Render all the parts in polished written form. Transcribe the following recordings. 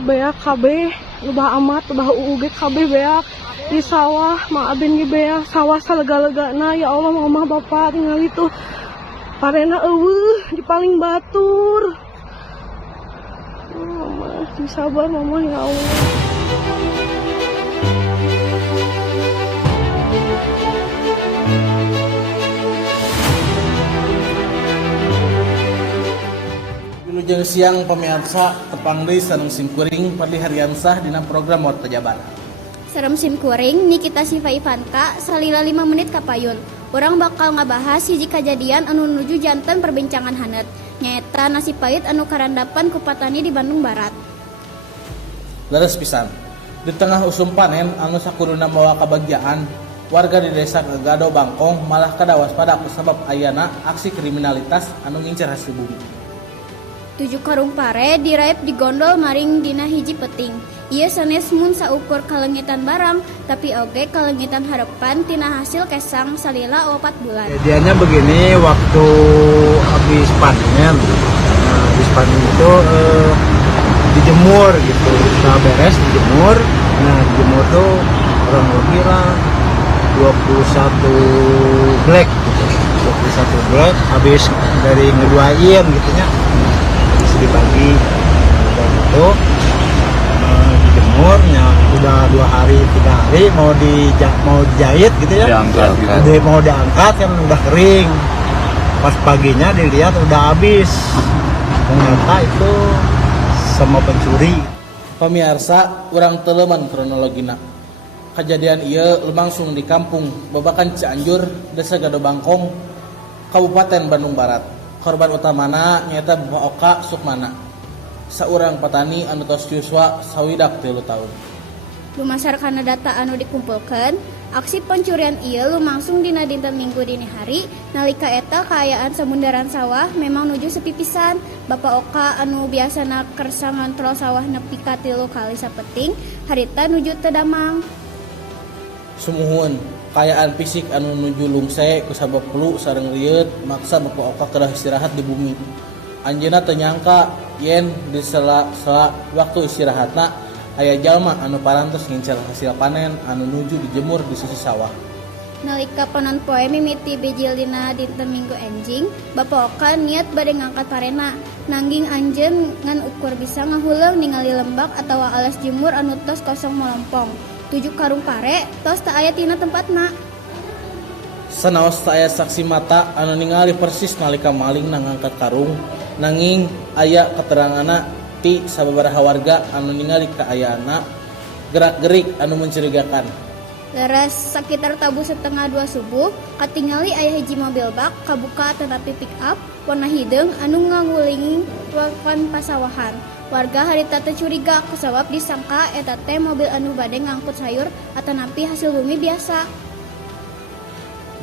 beak kabeh, ubah amat, ubah uuge kabeh beak di sawah, maabin ge beak sawah salega-legana. Ya Allah, mamah bapak tinggal itu parena eueuh di paling batur. Mama, sabar mama ya Allah. Wilujeng siang pemirsa tepang deui sareng simkuring Fadli Haryansah dina program Warta Jabar. Sareng simkuring Nikita Siva Ivanka salila 5 menit kapayun. Urang bakal ngabahas hiji kajadian anu nuju janten perbincangan haneut. Nyaeta nasi pait anu karandapan ku patani di Bandung Barat. Leres pisan. Di tengah usum panen anu sakuduna mawa kabagjaan, warga di desa Gado Bangkong malah kada waspada kusabab ayana aksi kriminalitas anu ngincer hasil bumi. 7 karung pare diraep di gondol maring dina hiji peting. Ieu sanes mun saukur kalengitan barang, tapi oge kalengitan harepan tina hasil kesang salila 4 bulan. Kejadiannya begini, waktu habis panen, habis panen itu dijemur gitu, udah beres dijemur. Nah dijemur tuh kurang lebih lah 21 black gitu, 21 black habis dari ngeduain gitunya, habis dibagi dan itu dijemurnya udah 2 hari 3 hari mau dijahit gitu ya, mau diangkat kan udah kering. Pas paginya dilihat udah habis, ternyata itu sama pencuri. Pemirsa, urang teleman kronologina. Kejadian ieu lumangsung di kampung Babakan Cianjur, Desa Gado Bangkong, Kabupaten Bandung Barat. Korban utamana nyaeta Bapak Oka Sukmana, saurang petani anu tos yuswa sawidak 3 tahun. Lumasar kana data anu dikumpulkeun, aksi pencurian ieu lumangsung dina dinten Minggu dini hari. Nalika eta kaayaan samundaran sawah memang nuju sepi pisan. Bapak Oka anu biasana kersa ngontrol sawah nepi ka 3 kali sapeting, harita nuju teu damang. Sumuhun, kaayaan fisik anu nuju lungse kusabab flu sareng rieut maksa Bapak Oka kedah istirahat di bumi. Anjeunna teu nyangka yen di sela-sela waktu istirahatna aya jalma anu parantos ngincer hasil panen anu nuju dijemur di sisi sawah. Nalika panon poe mimiti bijil dina dinten Minggu enjing, Bapak Oka niat bade ngangkat parena. Nangging anjeun ngan ukur bisa ngahuleung ningali lembak atawa alas jemur anu tos kosong melompong. 7 karung pare tos teu aya tina tempatna. Sanaos teu aya saksi mata anu ningali persis nalika maling ngangkat karung, nanging aya keteranganna ti sababaraha warga anu ningali kaayaanna gerak-gerik anu mencurigakan. Leres sekitar tabu setengah 2 subuh, katingali aya hiji mobil bak kabuka tetapi pick up warna hideung anu nganggulingi wawan pasawahan. Warga harita teu curiga kusabab disangka eta teh mobil anu bade ngangkut sayur atanapi hasil bumi biasa.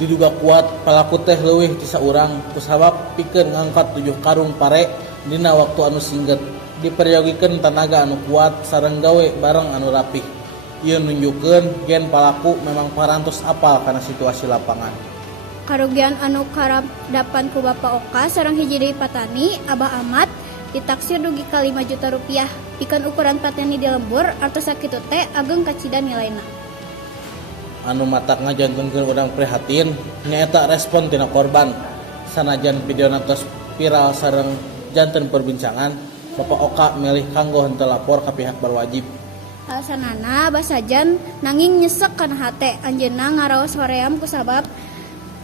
Diduga kuat pelaku teh leuwih ti saurang kusabab pikeun ngangkat 7 karung pare dina waktu anu singget. Diperyogikan tenaga anu kuat sareng gawe bareng anu rapih. Ieu nunjukkeun gen pelaku memang parantos apal kana situasi lapangan. Karugian anu karadapan ku Bapak Oka sareng hiji deui patani Abah Ahmad ditaksir dugi ka 5 juta rupiah. Pikeun ukuran patani di lembur artos sakitu teh ageung kacida nilaina. Anu matak ngajantunkeun urang prihatin nyaeta respon tina korban. Sanajan videona tos viral sareng janten perbincangan, Bapak Oka milih kanggo henteu lapor ka pihak berwajib. Alasanana basajan nanging nyesek kana hate. Anjeunna ngaraos hoream kusabab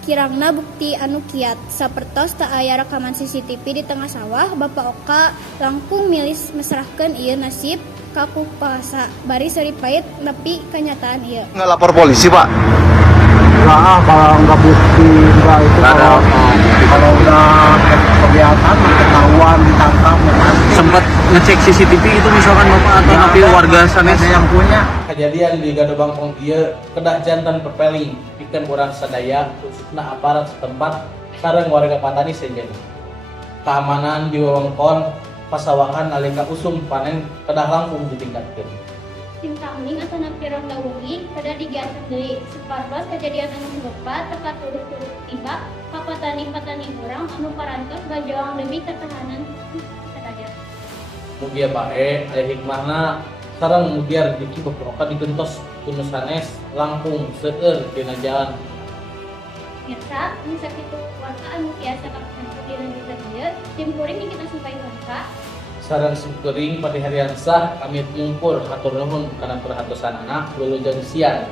kirangna bukti anu kiat. Sapertos teu aya rekaman CCTV di tengah sawah, Bapak Oka langkung milih mesrahkeun ieu nasib ka kupasa. Bari seuri pait nepi kenyataan ieu. Nggak lapor polisi Pak? Nah, kalau nggak bukti nggak itu kalau udah kelihatan ketahuan ditangkap sempat ngecek CCTV itu misalkan Bapak atau napi warga sanes yang punya. Kejadian di Gado Bangkong ieu kedah jantan pepeling pikeun urang sadaya khususna aparat setempat sareng warga patani sejen. Keamanan di wewengkon pasawahan nalika usum panen kedah langkung ditingkatkeun. Tim tangning atau pirang daungi pada digantung deui. Sapartos kejadian anu serupa tepat turut-turut tiba ka patani-patani urang anu parantos gajoang demi ketahanan sadaya. mugia bae aya hikmahna sareng mugia rezeki beproka digentos kuno sanes langkung seueur dina jalan. Mirsa, bisa kitu warta anu biasa kakek dina kita dieu, tim kuring yang kita sampaikan warta. Sareng sukering pati harian sah kami ngumpul hatur nuhun kana perhatosan anak wilujeng siang.